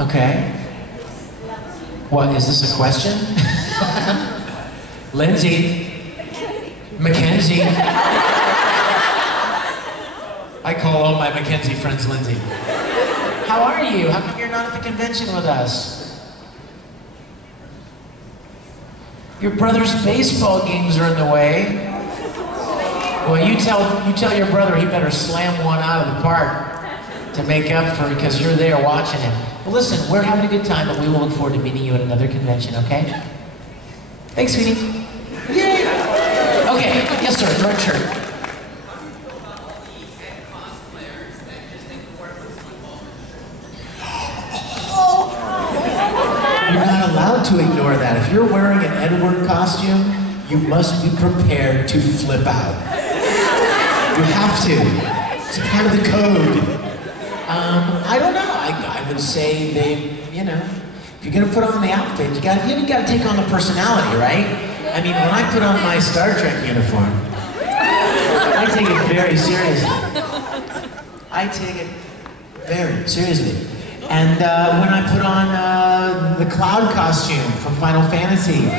Okay. What, is this a question? Lindsay. Mackenzie. I call all my Mackenzie friends Lindsay. How are you? How come you're not at the convention with us? Your brother's baseball games are in the way. Well, you tell your brother he better slam one out of the park to make up for it because you're there watching him. Well, listen, we're having a good time, but we will look forward to meeting you at another convention, okay? Thanks, sweetie. Yay! Okay, yes, sir, red shirt. You're not allowed to ignore that. If you're wearing an Edward costume, you must be prepared to flip out. You have to. It's part of the code. I don't know. I would say they, you know, if you're gonna put on the outfit, you gotta take on the personality, right? I mean, when I put on my Star Trek uniform, I take it very seriously. I take it very seriously. And when I put on the Cloud costume from Final Fantasy, you know,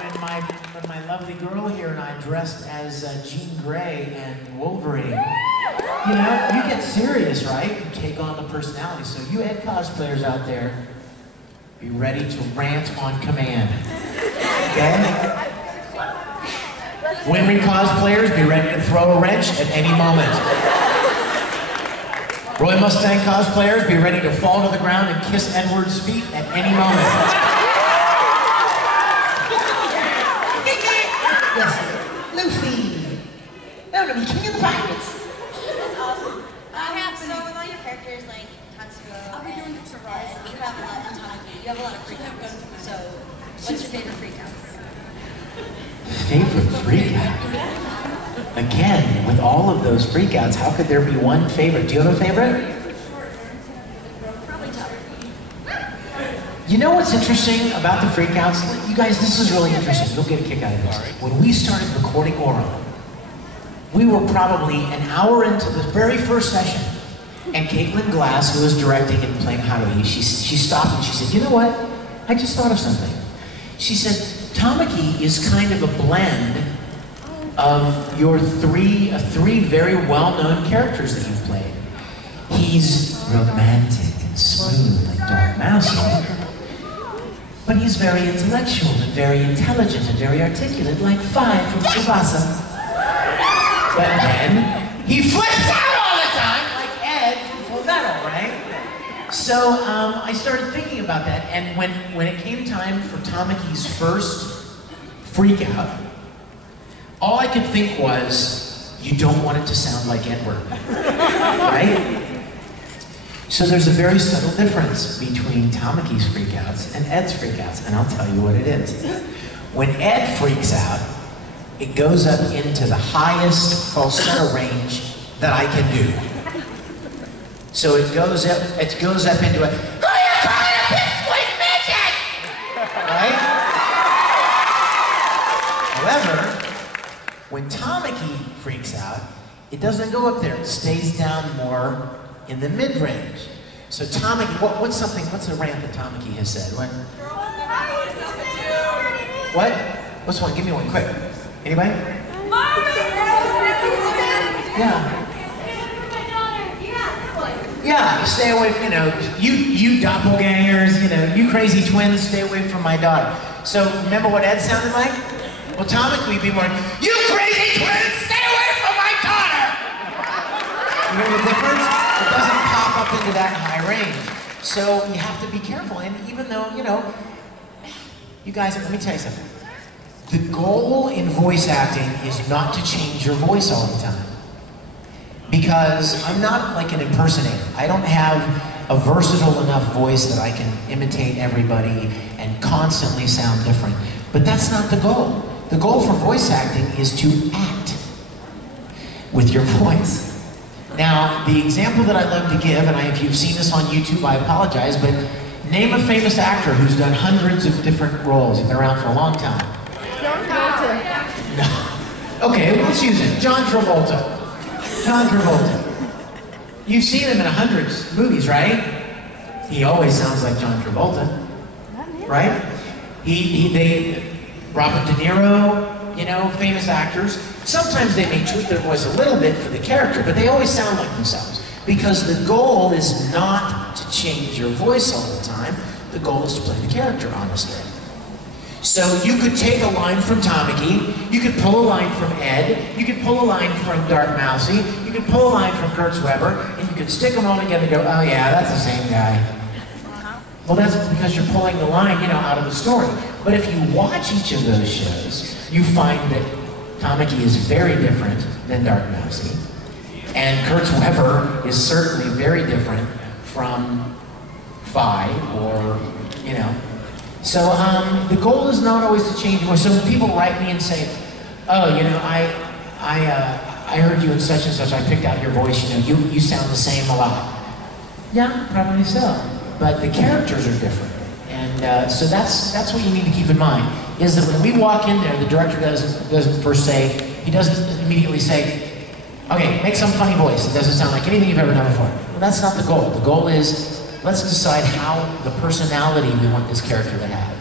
when my lovely girl here and I dressed as Jean Grey and Wolverine, you know, you get serious, right? You take on the personality. So you Ed cosplayers out there, be ready to rant on command, okay? Women cosplayers, be ready to throw a wrench at any moment. Roy Mustang cosplayers, be ready to fall to the ground and kiss Edward's feet at any moment. Yes, Luffy. No, King of the Pirates. Awesome. So with all your characters like Tatsuo and Ed, you have a lot of Tamaki, you have a lot of freakouts. So, what's your favorite freakout? Favorite freakout? Again, with all of those freakouts, how could there be one favorite? Do you have a favorite? Probably tough. You know what's interesting about the freakouts? You guys, this is really interesting. You'll get a kick out of this. When we started recording Aura, we were probably an hour into the very first session, and Caitlin Glass, who was directing and playing Haruhi, she stopped and she said, you know what? I just thought of something. She said, Tamaki is kind of a blend of your three very well-known characters that you've played. He's romantic and smooth like Dark Master, but he's very intellectual and very intelligent and very articulate like Five from Tsubasa. But then, he flips out all the time, like Ed from Full Metal, right? So I started thinking about that, and when it came time for Tamaki's first freak out, all I could think was, you don't want it to sound like Edward, right? So there's a very subtle difference between Tamaki's freakouts and Ed's freakouts, and I'll tell you what it is. When Ed freaks out, it goes up into the highest falsetto range that I can do. So it goes up into a, who are you calling a pipsqueak midget? Right? However, when Tamaki freaks out, it doesn't go up there, it stays down more in the mid-range. So Tamaki, what's a rant that Tamaki has said? What? What's one? Give me one, quick. Anybody? Yeah. Yeah, stay away from, you doppelgangers, you crazy twins, stay away from my daughter. So remember what Ed sounded like? Well, Tamaki would be more, you crazy twins, stay away from my daughter! You hear the difference? It doesn't pop up into that high range. So you have to be careful, and even though, you guys, let me tell you something. The goal in voice acting is not to change your voice all the time. Because I'm not like an impersonator. I don't have a versatile enough voice that I can imitate everybody and constantly sound different. But that's not the goal. The goal for voice acting is to act with your voice. Now, the example that I love to give, and if you've seen this on YouTube, I apologize, but name a famous actor who's done hundreds of different roles. He's been around for a long time. No. Okay, let's use it. John Travolta. John Travolta. You've seen him in 100 movies, right? He always sounds like John Travolta, right? Robert De Niro, you know, famous actors. Sometimes they may tweak their voice a little bit for the character, but they always sound like themselves. Because the goal is not to change your voice all the time. The goal is to play the character, honestly. So you could take a line from Tamaki, you could pull a line from Ed, you could pull a line from Dark Mousy, you could pull a line from Kurtz Weber, and you could stick them all together and go, oh yeah, that's the same guy. Well, that's because you're pulling the line, you know, out of the story. But if you watch each of those shows, you find that Tamaki is very different than Dark Mousy, and Kurtz Weber is certainly very different from Fi, or, you know. So the goal is not always to change your voice. So when people write me and say, oh, you know, I heard you in such and such, I picked out your voice, you know, you sound the same a lot. Yeah, probably so. But the characters are different. And so that's what you need to keep in mind, is that when we walk in there, the director doesn't first say, he doesn't immediately say, okay, make some funny voice. It doesn't sound like anything you've ever done before. Well, that's not the goal. The goal is, let's decide how the personality we want this character to have.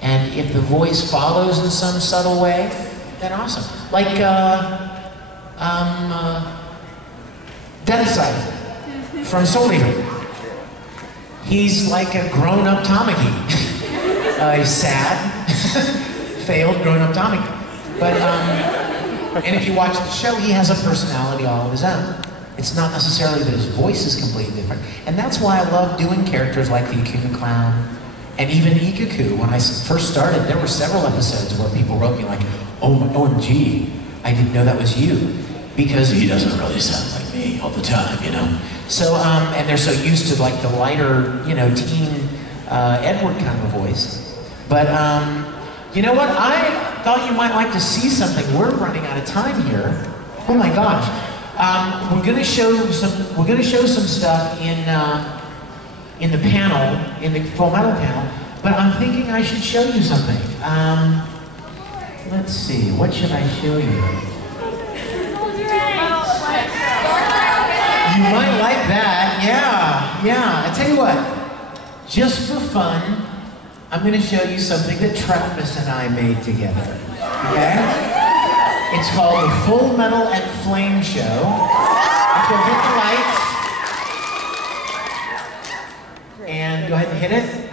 And if the voice follows in some subtle way, then awesome. Like, Deicide from Soul Eater. He's like a grown-up Tamaki. He's sad, failed grown-up Tamaki. But, and if you watch the show, he has a personality all of his own. It's not necessarily that his voice is completely different. And that's why I love doing characters like the Akuma Clown, and even Ikaku. When I first started, there were several episodes where people wrote me like, OMG, I didn't know that was you. Because he doesn't really sound like me all the time, you know? So, and they're so used to like the lighter, you know, teen Edward kind of voice. But, you know what? I thought you might like to see something. We're running out of time here. Oh my gosh. We're going to show some stuff in the panel, in the Full Metal panel. But I'm thinking I should show you something. Let's see. What should I show you? You might like that. Yeah. I tell you what. Just for fun, I'm going to show you something that Travis and I made together. Okay? It's called the Full Metal and Flame Show. Okay, hit the lights. And go ahead and hit it.